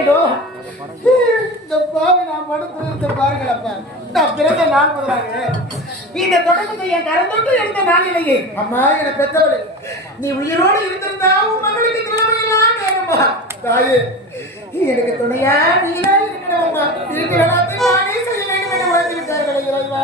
வேண்டும். இந்த பாவி நான் படுத்து பாருங்களப்பா. நான் பிறந்த நாள் முதலாக இந்த தொடக்கத்தை என் கரந்தொட்டு எடுத்த நான் இல்லையே. அம்மா என பெற்றவளே, நீ உயிரோடு இருந்திருந்தா உன் மகளுக்கு திறமையெல்லாம் நேருமா. தாயே, எனக்கு துணையா நீதான் இருக்கணும்மா. இருக்கிற நானே செய்ய வேண்டும் என உழைத்து விட்டார்கள் இறைவா.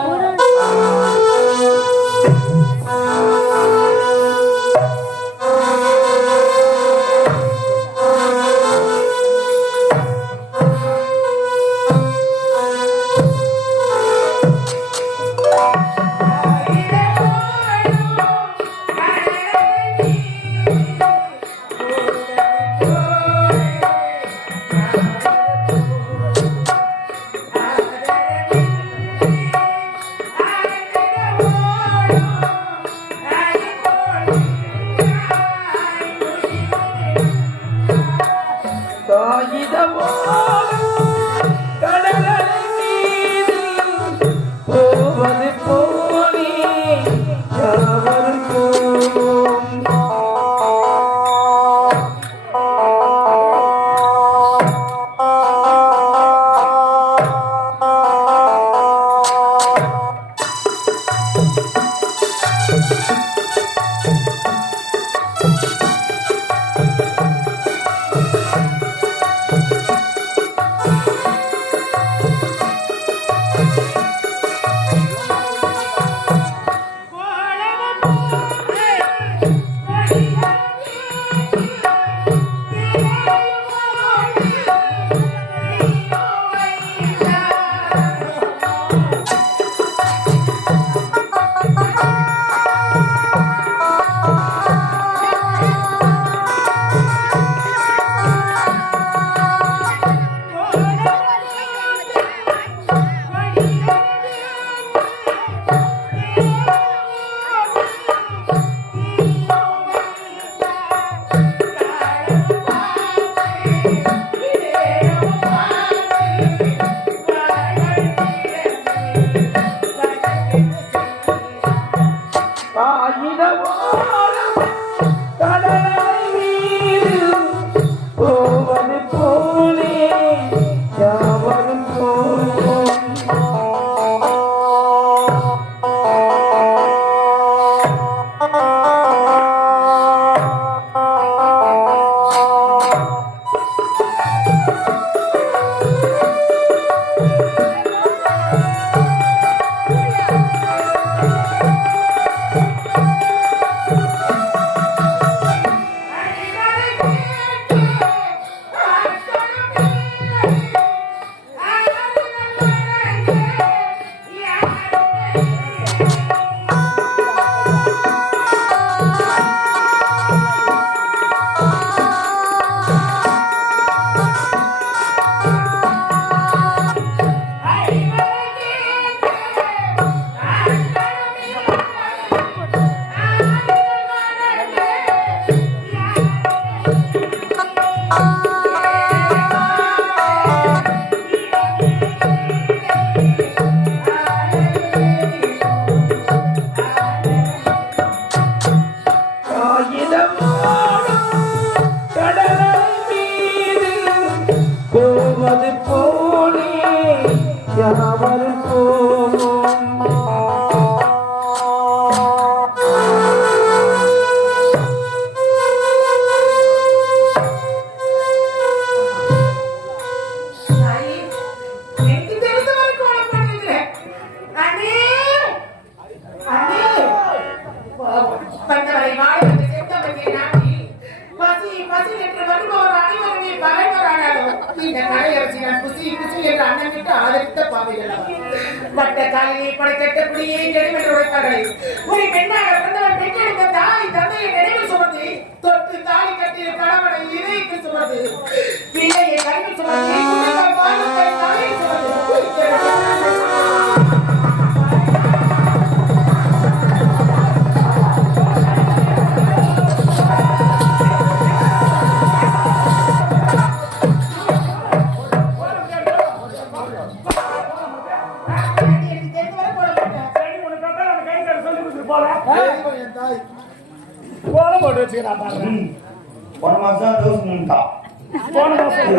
போன மாசம்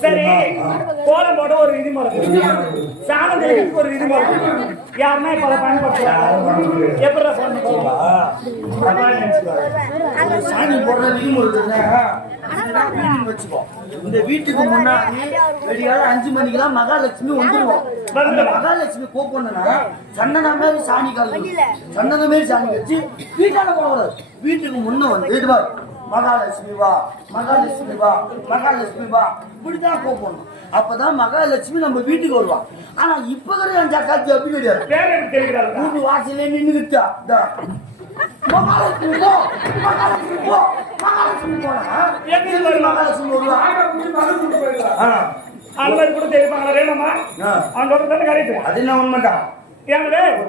சரி கோலம் போட ஒரு விதிமுறை சாணம் தெளிக்கிறதுக்கு ஒரு விதிமுறை யாருன்னா இப்ப அதை பயன்படுத்தலாம் எப்படி சாணி போடுற விதிமுறை வச்சுக்கோ. இந்த வீட்டுக்கு முன்னாடி வெளியால 5 மணிக்கெல்லாம் மகாலட்சுமி வந்துருவோம். இந்த மகாலட்சுமி கூப்பிடணும்னா சந்தன மாதிரி சாணி கால் சந்தன மாதிரி சாணி வச்சு வீட்டால போகக்கூடாது. வீட்டுக்கு முன்ன வந்து இது மகாலட்சுமி வா மகாலட்சுமி வா மகாலட்சுமி வா இப்படிதான் கூப்பிடணும். அப்பதான் மகாலட்சுமி நம்ம வீட்டுக்கு வருவா. ஆனா இப்ப கிடையாது ஜக்காத்தி அப்படி கிடையாது. வீட்டு வாசலே நின்றுக்கிட்டா மகாலட்சுமி போ மகாலட்சுமி போ மகாலட்சுமி போனா மகாலட்சுமி வருவா. அந்த மாதிரி கூட தெரிவிப்பாங்களா வேணுமா அவங்க தானே கரெக்ட். அது என்ன உண்மைதான்.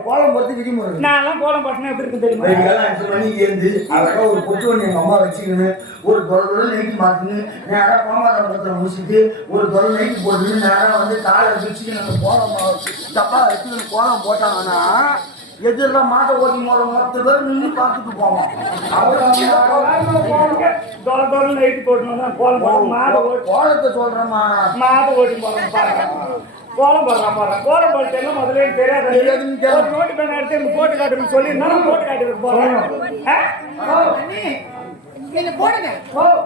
கோலம் போட்டு விதிமுறை நான் கோலம் போட்டேன்னா எப்படி இருக்கு தெரியுமா? 5 மணிக்கு ஏந்து அழகா ஒரு பொட்டு ஒண்ணு எங்க அம்மா வச்சுக்கணும். ஒரு தொலை நைட்டு மாத்துன்னு நேரா கோமாதத்தை முடிச்சுட்டு ஒரு தொலை நைட்டு போட்டுன்னு நேரா வந்து காலை வச்சுட்டு நம்ம கோலம் தப்பா வச்சு கோலம் போட்டாங்கன்னா எதிரெல்லாம் மாட்டை ஓட்டி போற 10 பேர் நின்று பார்த்துட்டு போவோம். நைட்டு போட்டோம்னா கோலம் கோலத்தை சொல்றேம்மா மாட்டை ஓட்டி போறோம் கோலம் போடுறான் போடுறேன் கோலம் போட்டு எல்லாம் முதல்ல தெரியாது. நோட்டு பேன் எடுத்து போட்டு காட்டுன்னு சொல்லி நான் போட்டு காட்டி போறேன். நீங்க போடுங்க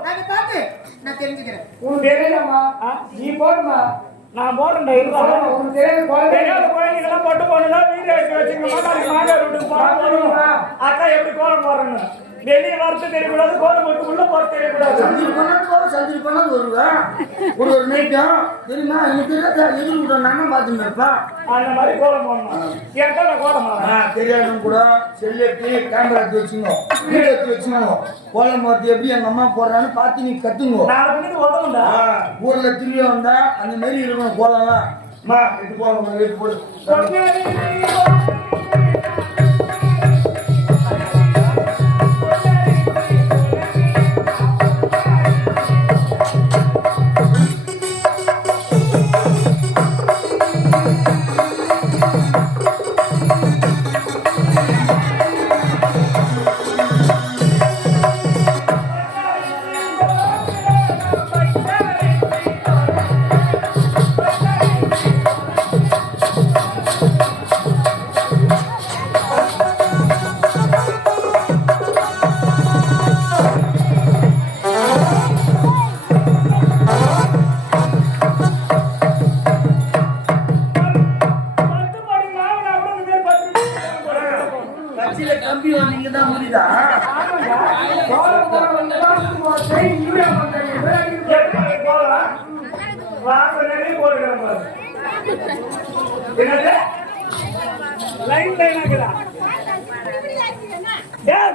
நாங்க பார்த்து நான் தெரிஞ்சுக்கிறேன். உனக்கு தெரியலமா நீ போடுமா நான் போடுறேன்டா தெரியாத குழந்தைங்கெல்லாம் போட்டு போனா வீடு எடுத்து வச்சுக்கணும். அக்கா எப்படி கோலம் போடுறேன்னு வெளியே வரத்து தெரியக்கூடாது. கோலம் போட்டு உள்ள போற தெரியக்கூடாது. சந்திரி பண்ணா வருவேன் ஒரு நைட்டும் தெரியுமா? எனக்கு எதிர்விட்ட நானும் பார்த்துன்னு இருப்பேன். அந்த மாதிரி கோலம் போடணும். ஏன்டா கோலம் தெரியாதும் கூட செல் எடுத்து கேமரா எடுத்து வச்சுங்க வீடு எடுத்து வச்சுங்க. கோலம் போறது எப்படி எங்க அம்மா போடுறான்னு பார்த்து நீ கத்துங்க. உதவுண்டா ஊர்ல திருவிழா வந்தா அந்த மாதிரி இருக்கணும் கோலம்லாம். இது போல வீட்டு போடு.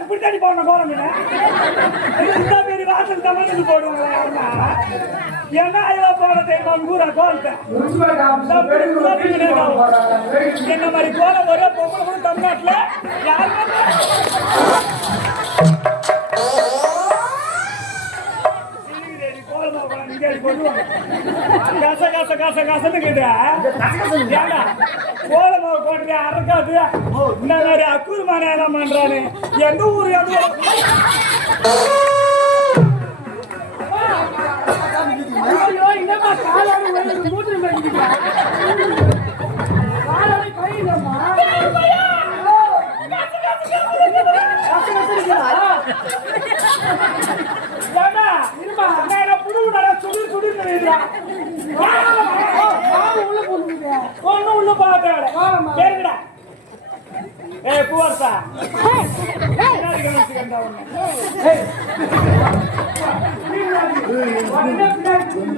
இப்படித்தாடி போடணும் கோலம் இந்த பெரிய வாசல் தமிழ் போடுவாங்களா என்ன போட தெரியுமா ஊரா கோலத்தை என்ன மாதிரி கோலம் ஒரே பொங்கல் தமிழ்நாட்டுல யாருமே அரக்காது இந்த மாதிரி அக்குறுமான என்ன பண்றானு எந்த ஊரு என்னமா உள்ள பாக்கடா பூவர்சா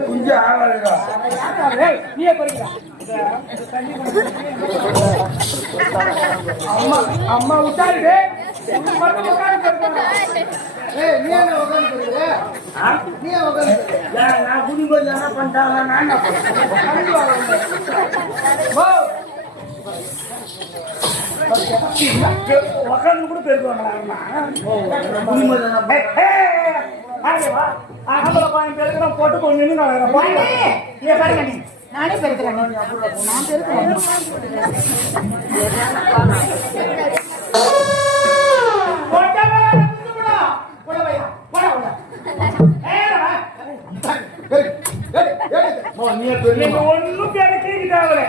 கொஞ்சம் ஆவாதுடா நீயே படிக்கிறா அம்மா உட்காரு நான் குடிபோது என்ன பண்ணிட்டாங்க நான் உக்காந்து கூட பெருக்குவாங்களா போட்டு கொண்டு நானே பெருக்கிறேன் நான் பெருக்கிறேன் நீங்க ஒண்ணும் பேருக்கு தேவை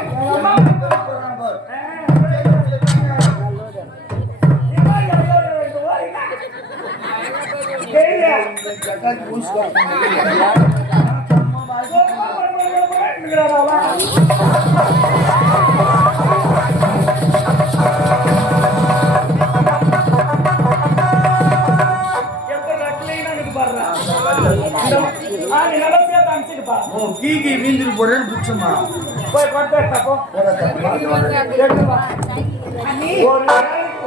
கீகி வீந்தில் போறேன்னு புடிச்சமா போய் கொண்டு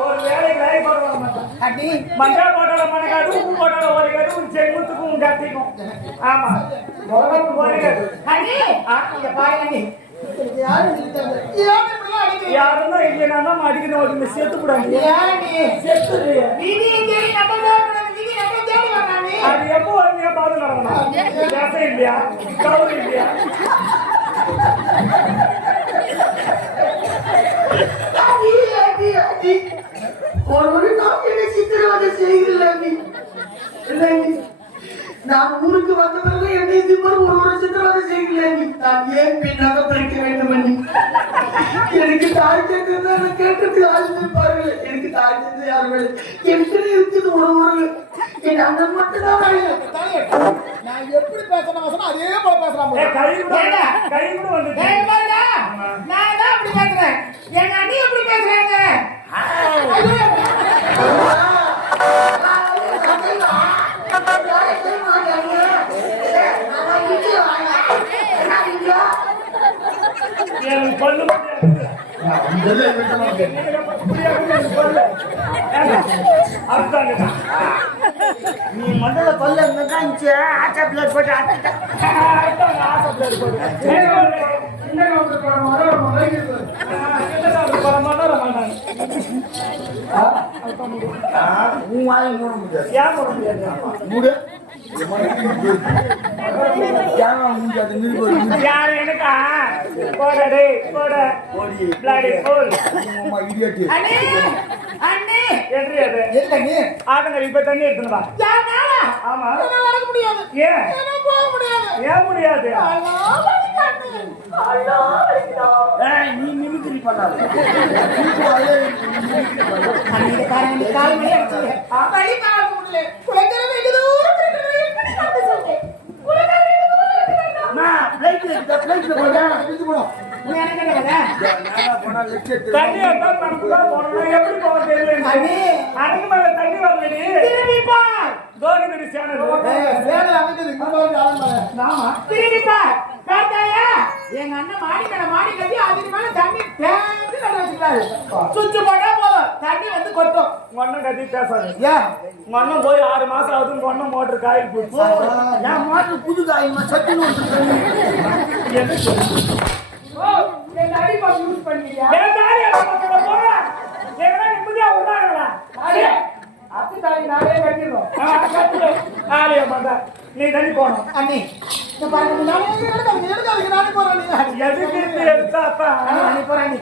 ஒரு வேலைக்கு போட மாட்டேன் மஞ்சா போட்டால மணக்காடு உப்பு போட்டால ஒரு கடு ஒரு செங்குத்துக்கும் கட்டிக்கும் ஆமா ஒரு கடு யாரும் இல்லைன்னா அடிக்கணும் ஒரு செத்து கூடாது அது எப்போ வந்து பாது நடக்கணும் பேச இல்லையா கவுரு இல்லையா ஒரு நாள் என்ன சித்திரவதை செய்கிறீர்கள் நான் ஊருக்கு வந்த பிறகு என்னை இது போல ஒரு சித்திரவதை செய்கிறீர்கள் நான் ஏன் பின்னாக பிடிக்க வேண்டும் எனக்கு தாய் சேர்ந்து கேட்டு ஆசிரியப்பார்கள் எனக்கு தாய் சேர்ந்து யார்கள் எனக்கு இருக்குது உணவு என் அண்ணன் மட்டும்தான் நான் எப்படி பேசணும் அதே போல பேசுறான் கை கூட வந்து நான் தான் அப்படி பேசுறேன் எங்க அண்ணி எப்படி பேசுறாங்க பல்லு நீ மண்டல பல்ல ஆச்சா பிளேட் போட்டு இப்ப தண்ணி எடுத்துனா ஆமா முடியாது ஏன் முடியாது நீ மிமிக்ரி பண்ணாத தண்ணி எப்படி போக தெரியல அதுக்கு மேல தண்ணி வரலடி தோனி எங்க அண்ணன் மாடி கட்டி அதுக்கு மேல தண்ணி சுவிட்ச் போட்டா போதும் தண்ணி வந்து கொட்டும் ஒன்னும் கட்டி பேசாது ஒன்னும் போய் 6 மாசம் ஆகுது ஒன்னும் மோட்டர் காயில் போச்சு என் மோட்டர் புது காயில் சட்டின்னு யூஸ் பண்ணியா நிம்மதியா விடுறாங்களா அப்படி நானே கட்டிடுறோம் நீ தண்ணி போனோம் அண்ணி நானே போறேன் எதுக்கு எடுத்தாப்பா போறேன்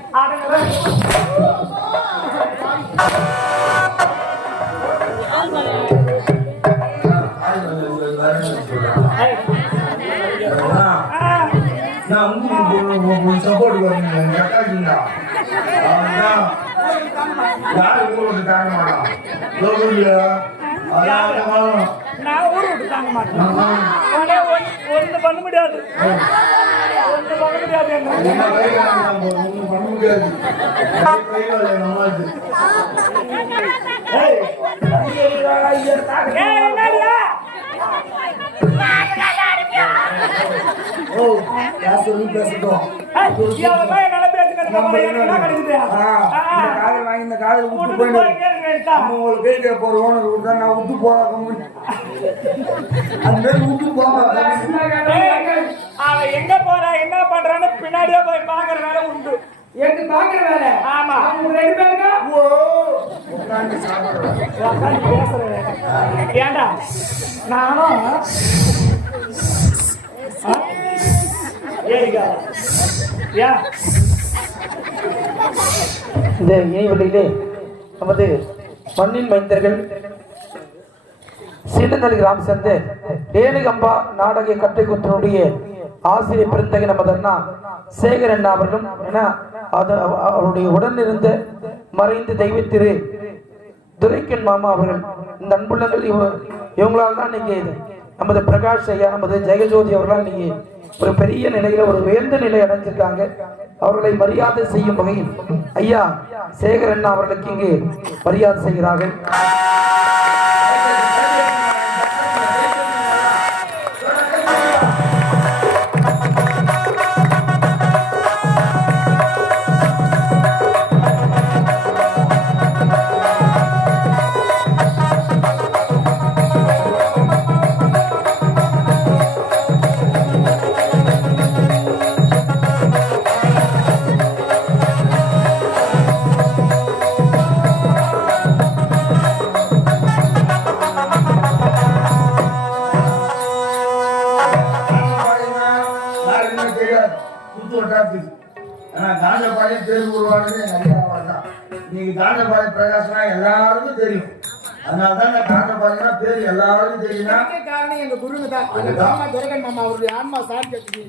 நான் உங்களுக்கு சப்போர்ட் பண்ணுங்க கட்டாச்சுங்களா யாரு உங்களுக்கு தாங்க மாட்டான் நான் ஊரு விட்டு தாங்க மாட்டேன் ஒண்ணு பண்ண முடியாது பண்ண முடியாது பேசட்டும் இந்த காதல் விட்டு போயிட்டு உங்களுக்கு போற ஓனர் விட்டு நான் விட்டு போறாங்க அந்த மாதிரி விட்டு போவாங்க அவன் எங்க போறா என்ன பண்றான்னு பின்னாடியே போய் பாக்குற வேலை உண்டு எனக்கு பாக்குற வேலை ஆமா அவங்க 2 பேருக்கா ஏண்டா நானும் ஏறிக்கா ஏன் இந்த இணைவெளியிலே நமது மண்ணின் மைந்தர்கள் சின்னந்தளி கிராம சேர்ந்த ரேணுகம்பா நாடக கட்டைக்குற்றனுடைய ஆசிரியர் பெருந்தகை நமது அண்ணா சேகர் அண்ணா அவர்களும் ஏன்னா அது அவருடைய உடன் இருந்த மறைந்த தெய்வ திரு துரைக்கன் மாமா அவர்கள் இந்த அன்புள்ளங்கள் இவங்களால் தான் இன்னைக்கு நமது பிரகாஷ் ஐயா நமது ஜெயஜோதி அவர்களால் இன்னைக்கு ஒரு பெரிய நிலையில ஒரு உயர்ந்த நிலை அடைஞ்சிருக்காங்க. அவர்களை மரியாதை செய்யும் வகையில் ஐயா சேகர் அண்ணா அவர்களுக்கு இங்கு மரியாதை செய்கிறார்கள். பிரகாசனா எல்லாருக்கும் தெரியும். அதனாலதான் காந்தபாடினா பேர் எல்லாருக்கும் தெரியும்னா காரணம் எங்க குருங்க தான். துரைக்கன் மாமா அவருடைய ஆன்மா சாட்சி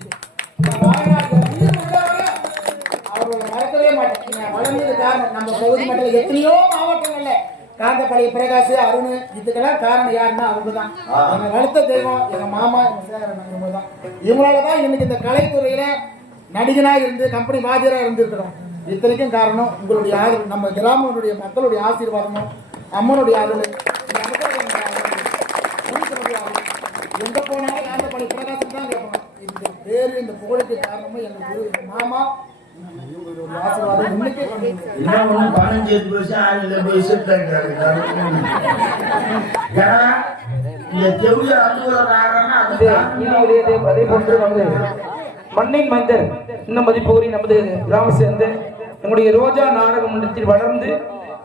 அவர்களை மறக்கவே மாட்டேன். வளர்ந்தது காரணம் நம்ம பகுதி மட்டும் எத்தனையோ மாவட்டங்கள்ல காந்தபாடி பிரகாஷ் அருண் இதுக்கெல்லாம் காரணம் யாருன்னா அவங்க தான். எங்க வளர்த்த தெய்வம் எங்க மாமா எங்க சேகரன் இவங்க தான். இவங்களாலதான் இன்னைக்கு இந்த கலைத்துறையில நடிகனா இருந்து கம்பெனி வாதியரா இருந்திருக்கிறோம். இத்தனைக்கும் காரணம் உங்களுடைய ஆதரவு, நம்ம கிராமங்களுடைய மக்களுடைய ஆசீர்வாதமும் அம்மனுடைய ஆதரவு. எங்க போனாலும் காந்தபாடி பிரகாசம் தான் கேட்கணும். இந்த பேரு இந்த புகழுக்கு காரணமும் எங்க குரு எங்க மாமா ஆசீர்வாதம். இன்னைக்கு 15 வருஷம் ஆளுல போய் செட் ஆகிட்டாரு. அதே போன்று நமது மண்ணின் மைந்தர் இன்னும் மதிப்புரி நமது கிராம சேர்ந்து நம்முடைய ரோஜா நாடக மன்றத்தில் வளர்ந்து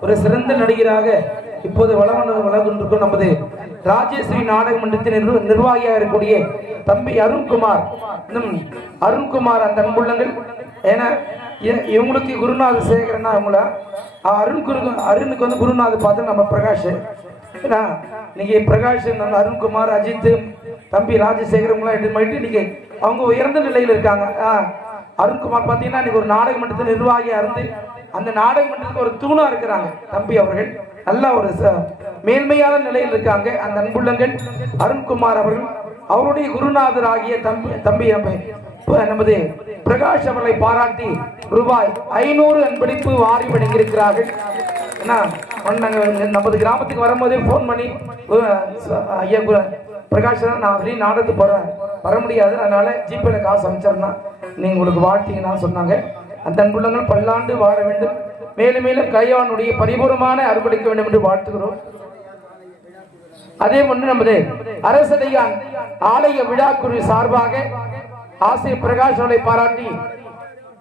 ஒரு சிறந்த நடிகராக இப்போது வளர்கின்றிருக்கும் நமது ராஜேஸ்வரி நாடக மன்றத்தின் நிர்வாகியாக இருக்கக்கூடிய தம்பி அருண்குமார். இன்னும் அருண்குமார் அந்த அன்புள்ளங்கள் ஏன்னா இவங்களுக்கு குருநாத சேகரனா அவங்கள அருணுக்கு வந்து குருநாத பார்த்து நம்ம பிரகாஷ் இன்னைக்கு பிரகாஷ் அருண்குமார் அஜித் தம்பி ராஜசேகரம்லாம் எடுத்து இன்னைக்கு அவங்க உயர்ந்த நிலையில் இருக்காங்க. அருண்குமார் பார்த்தீங்கன்னா இன்னைக்கு ஒரு நாடக மன்றத்தின் நிர்வாகியா இருந்து அந்த நாடக மன்றத்துக்கு ஒரு தூணா இருக்கிறாங்க. தம்பி அவர்கள் நல்ல ஒரு மேன்மையான நிலையில் இருக்காங்க. அந்த அன்புள்ளங்கள் அருண்குமார் அவர்கள் அவருடைய குருநாதர் ஆகிய தம்பி நமது பிரகாஷ் அவர்களை பாராட்டி ரூபாய் 500 அன்பளிப்பு வாரி வழங்கியிருக்கிறார்கள். நமது கிராமத்துக்கு வரும்போதே போன் பண்ணி ஐயா பிரகாஷ் நான் வெளியே நாடகத்துக்கு போறேன் வர முடியாது, அதனால ஜிபேல காசு அமைச்சிருந்தா நீங்க உங்களுக்கு வாழ்த்தீங்கன்னா சொன்னாங்க. அந்த அன்புள்ளங்கள் பல்லாண்டு வாழ வேண்டும், மேலும் மேலும் கையானுடைய பரிபூர்ணமான அறுவடைக்க வேண்டும் என்று வாழ்த்துகிறோம். அதே போன்று நமது அரசடையான் ஆலய விழாக்குழு சார்பாக ஆசிரியர் பிரகாஷ் அவர்களை பாராட்டி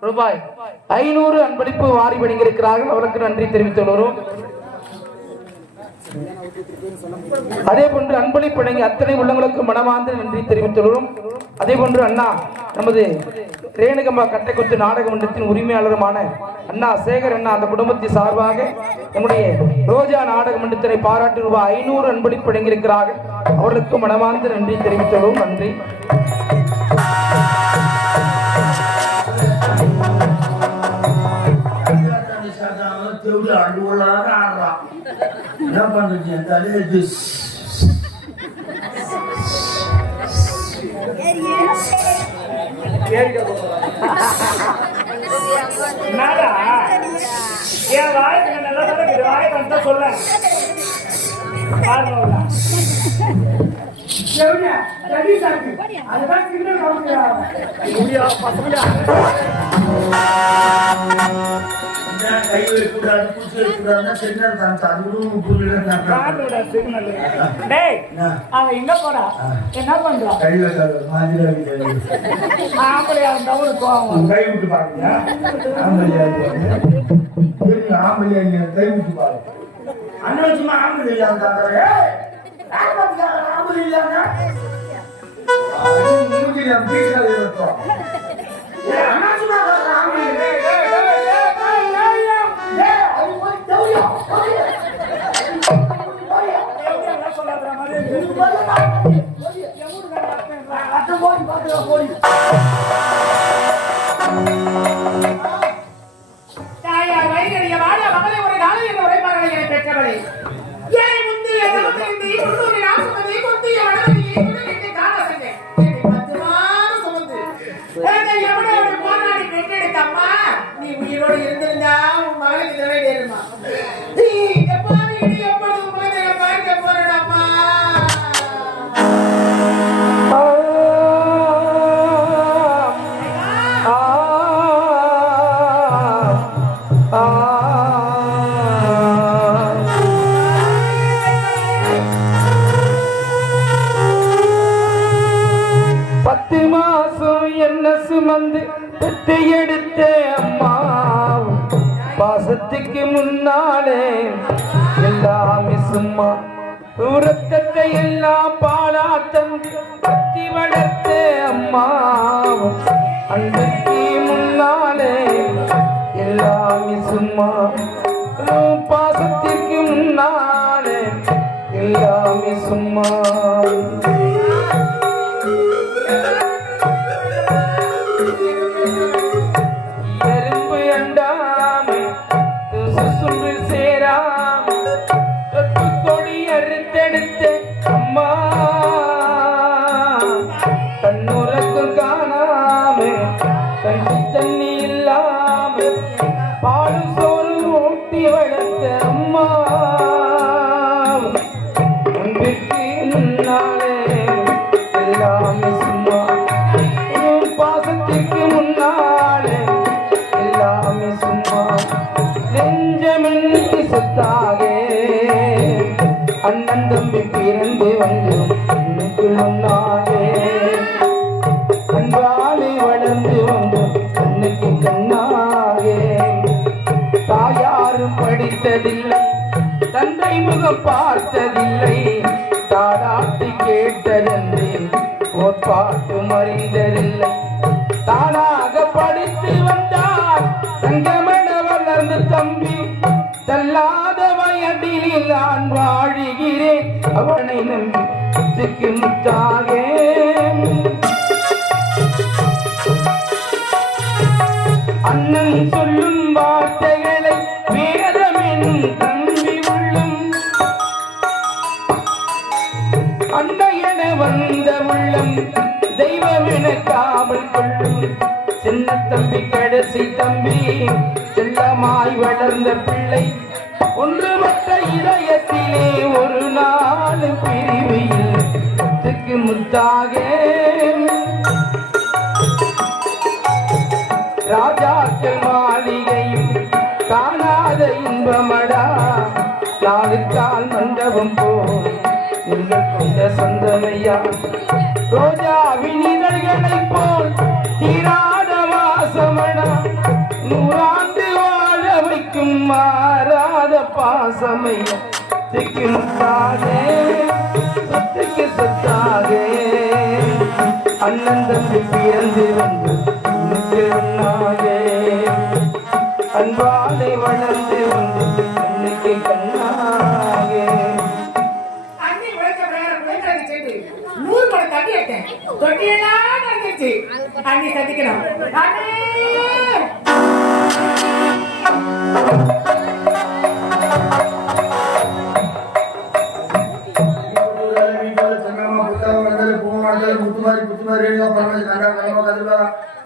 ரூபாய் 500 அன்பளிப்பு வாரி வழங்கியிருக்கிறார்கள். அவருக்கு நன்றி தெரிவித்துக் கொள்கிறோம். அதே போன்று அன்பளிப்பு வழங்கி அத்தனை உள்ளங்களுக்கு மனமார்ந்த நன்றி தெரிவித்துள்ளோம். அதே போன்று அண்ணா நமது ரேணுகம்பா கட்டைக்குத்து நாடக மன்றத்தின் உரிமையாளருமான அண்ணா சேகர் அண்ணா அந்த குடும்பத்தின் சார்பாக நம்முடைய ரோஜா நாடக மன்றத்தினை பாராட்டி ரூபாய் 500 அன்பளிப்பு வழங்கியிருக்கிறார்கள். அவர்களுக்கு மனமார்ந்த நன்றி தெரிவித்துள்ளோம். நன்றி. என்ன பண்றீங்க தலையெழுத்து என்னடா என் வாய்க்கு நல்லா தான் வாய்க்கு வந்து சொல்ல கை வைக்கூடாது பூச்சி வைக்கூடாதுன்னா சிக்னல் காமிச்சா அவன் எங்க போறா என்ன பண்றான் கை வைக்காது ஆம்பளையா இருந்தாலும் கோவம் கை விட்டு பாருங்க ஆம்பளையா கை விட்டு பாருங்க அண்ணன் சும்மா ஆம்பளை இல்லாம ஆம்பளை இல்லாம போய் கூட என்னை காண செஞ்சேன். என்னை 10 மாதம் சுமந்து அந்த யமுனையோட போராடி பெற்றெடுத்த அம்மா, நீ உயிரோடு இருந்திருந்தா உன் மகளுக்கு நிலை நேருமா? இந்த பாவி நீ எப்பொழுது உன் மகனை பார்க்க போறடாம்மா? பத்து மாசம் என்ன சுமந்து பெற்று எடுத்த அம்மா, பாசத்துக்கு முன்னாலே எல்லாமே சும்மா. ரத்தத்தை எல்லாம் பாலா தந்து கட்டி வளர்த்த அம்மா, அன்றைக்கு முன்னாலே எல்லாமே சும்மா. பாசத்திற்கு முன்னாலே எல்லாமே சும்மா. எறும்பு அண்டாமை சுசும்பு சேராமை தொட்டு கொடி அறுத்தெடுத்த அம்மா, கண்ணுறக்கும் காணாமை கஞ்சி தண்ணி இல்லாம பாலும் சோறு ஊட்டி வளர்த்த அம்மா, அன்பிற்கு முன்னாலே எல்லாமே சும்மா. பாசத்திற்கு முன்னாலே எல்லாமே சும்மா. நெஞ்சமென்று சொத்தாக அண்ணன் தம்பி பிறந்து வந்து இன்னைக்கு ஒன்னாக அன்பாலே வளர்ந்து வந்து அன்னைக்கு கண்ணாக. தாயாரும் படித்ததில்லை, தந்தை முகம் பார்த்ததில்லை, தாடாட்டி கேட்டதென்று ஓர் பாட்டு மறிந்ததில்லை. தானாக படித்து வந்தார் தங்கமென வளர்ந்து தம்பி, தள்ளாத வயதில் நான் வாழுகிறேன் அவனை நம்பி முத்துக்கு முத்தாக. அண்ணன் சொல்லும் வார்த்தைகளை வேதமெனும் தம்பி உள்ளும், அன்னையென வந்த உள்ளம் தெய்வமென காவல் கொள்ளும். சின்ன தம்பி கடைசி தம்பி செல்லமாய் வளர்ந்த பிள்ளை, ஒன்றுமற்ற இதயத்திலே ஒரு நாள் பிரிவையில் முத்துக்கு முத்தாக. ராஜாக்கள் மாளிகையும் காணாத இன்பமடா, நாளுக்கால் மண்டபம் போல் நீங்கள் கொண்ட சொந்தமையா. ரோஜா வினிதழ்களை போல் தீராத வாசமடா, நூறாண்டு வாழ வைக்கும் மாறாத பாசமையா. சொத்துக்கு முத்தாகே சொத்துக்கு சொத்தாகே அண்ணன் தம்பி பிறந்து வந்து ஒன்னாகே அன்பாலை வளர்ந்து வந்து இன்னைக்கு கண்ணாகே. அண்ணி உழைச்ச பிரகாரம் குழந்தை சென்று 100 மணி தட்டி எடுத்தேன். தொட்டியெல்லாம் நடந்துச்சு. அண்ணி சந்திக்கணும். அண்ணே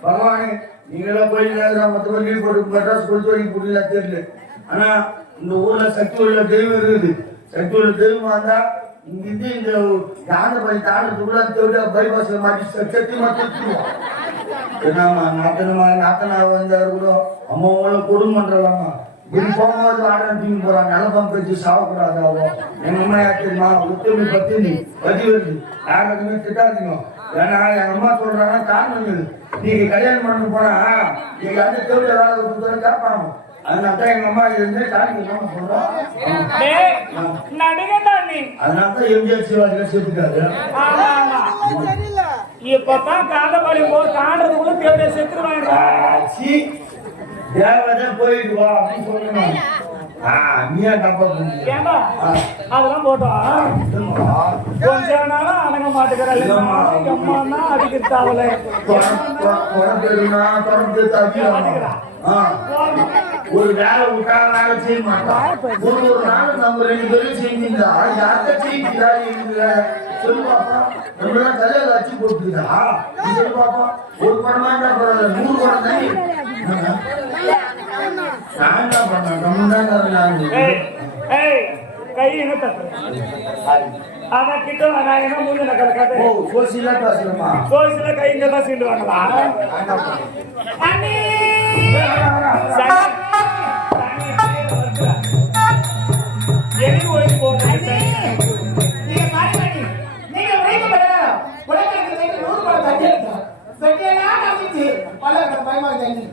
பகவானே நீங்களா போய் மொத்தமா லீவ் போட்டு மெட்ராஸ் கொடுத்து வரைக்கும் புரியல தெரியல. ஆனா இந்த ஊர்ல சக்தி உள்ள தெய்வம் இருக்குது. சக்தி உள்ள தெய்வமா இருந்தா இங்கிருந்து இந்த யானை தாண்டத்துக்குள்ள தேவையா பைபாஸ்ல மாட்டி சத்தியமா தூக்கிடுவோம். ஏன்னாமா நாத்தனா வந்தாரு கூட அம்மாவெல்லாம் கொடுமன்றலாமா இப்படி போகும்போது ஆடம் தூக்கி போறாங்க. நிலப்பம் பேச்சு சாப்பிடக்கூடாது. ஆகும் எங்க அம்மா யாருமா ஒத்துமை பத்தினி பதி வருது. யாருக்குமே திட்டாதீங்க. ஏன்னா எங்க அம்மா சொல்றாங்க காரணம் நீங்க கல்யாணம் பண்ண போனா நீங்க அந்த தேவையா வேலை கேட்பாங்க. அதனாலதான் எங்க அம்மா இருந்து காரணம் சொல்றோம். அதனாலதான் எம்ஜிஆர் சிவாஜில சேர்த்துக்காரு. இப்பதான் காந்தபாடி போய் காண்றதுக்குள்ள தேவையா செத்துருவாங்க. தேவதை போயிட்டு வா அப்படின்னு சொல்லுங்க. நீயா தப்பா ஏண்டா அதெல்லாம் போட்டோம் கொஞ்ச நாளும் அடங்க மாட்டேங்கிறாள். அம்மானா அடிக்கிறாவல ஒரு வேலை விட்டாங்க செய்ய மாட்டோம். ஒரு நாள் நம்ம 2 பேரும் செஞ்சீங்களா யார்கிட்ட செய்யுங்களா சொல்லு பாப்பா. நம்மளாம் தலையில அச்சு போட்டுருக்கா? நீ சொல்லு பாப்பா. ஒரு படமா இருந்தா பரவாயில்ல, 100 படம் தானே. நான் என்ன பண்ணேன்? நம்மதான் தரலாம். ஏய் கை என்ன தப்பு அதான் கிட்ட நான் என்ன மூஞ்சில கலக்காத. ஓ, சோசியலா பேசணுமா? கோயில்ல கை இங்க தான் சீண்டுவாங்களா? அண்ணே எனக்கு ஒழுங்கு போகுது. நீங்க பாருங்க, நீங்க உழைக்க பரவாயில்ல. உழைக்கிறதுக்கு 100 படம் தண்ணி எடுத்தோம். வெட்டியெல்லாம் நம்பிச்சு பல பயமா தண்ணி.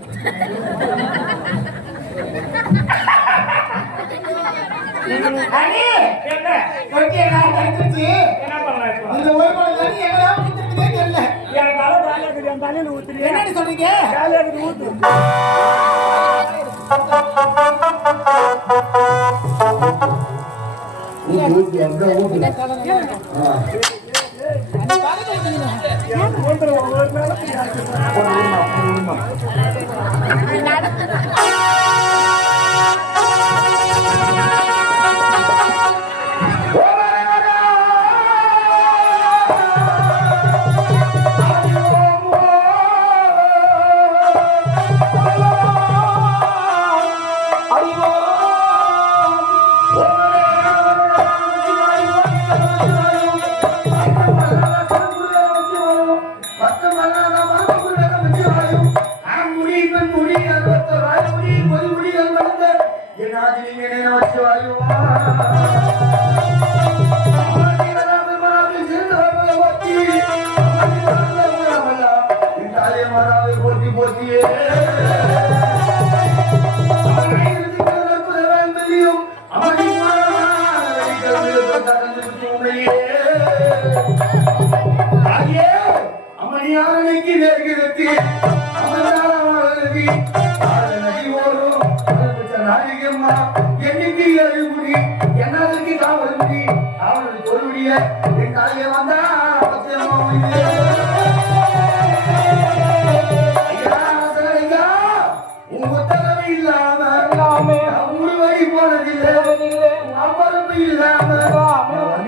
அண்ணே என்ன வெட்டியெல்லாம் நம்பிச்சு என்ன பண்ணலாம் இப்போ? இந்த ஒரு படம் தண்ணி எங்கதான் ஊத்துறதுனே தெரியல. என் தலை காலையில இருக்குது, என் தலையில ஊத்துறியா? என்னன்னு சொல்றீங்க? காலையில இருக்குது ஊத்து. ஊத்து, அப்படியே ஊத்து. ஊத்துறோம், ஒரு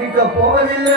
நாளைக்கு போவதில்லை.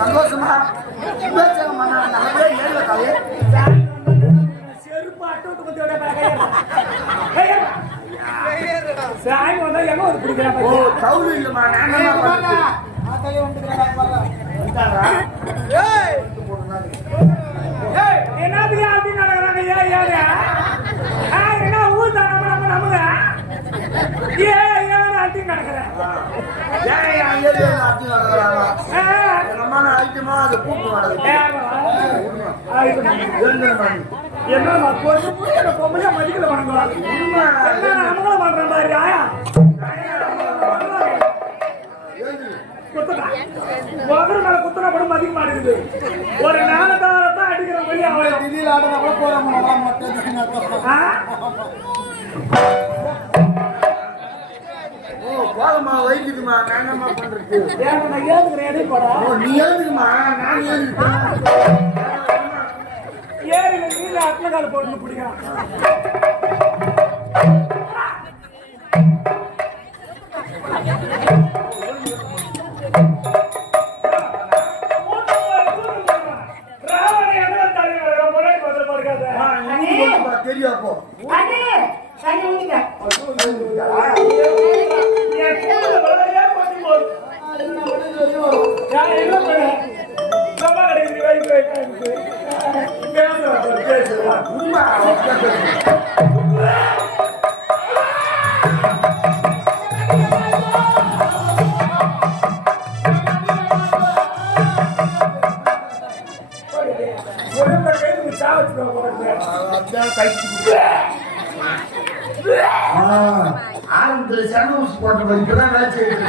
சந்தோஷமா செருப்பு அட்டோட்டு பத்தியோட சாமி வந்தா எங்க வந்து பிடிக்கிறான்? கவுரு இல்லம்மா. என்னதுக்கு அப்படி நடக்கிறாங்க? என்ன ஊத்தா நம்ம ஏன் அட்டி நடக்கிறேன்? என்ன பொம்பளையா மதிக்கல வணங்குவாங்க. நம்மளும் பண்ற மாதிரி ஆயா மேல குத்தனா படம் மதிக்க மாட்டேங்குது. ஒரு நாளத்தான் அடிக்கிற மாதிரி அவன் திடீர் ஆடுனா கூட போறாங்க. போகமா வைக்குதுமா. நான் என்னமா பண்றது? நான் ஏதுக்கிறேன் போடா. நீ எழுதுக்குமா, நான் எழுதுக்கிறேன். ஏறில நீல அட்ல கால் போட்டு பிடிக்கிறான். தெரியும் அப்போ அண்ணே தண்ணி ஊத்திக்க. பேசுறேன் உண்மை ஆரம்பத்துல சண்டை ஊசி போட்ட மாதிரி இப்பதான் வேலை செய்யுது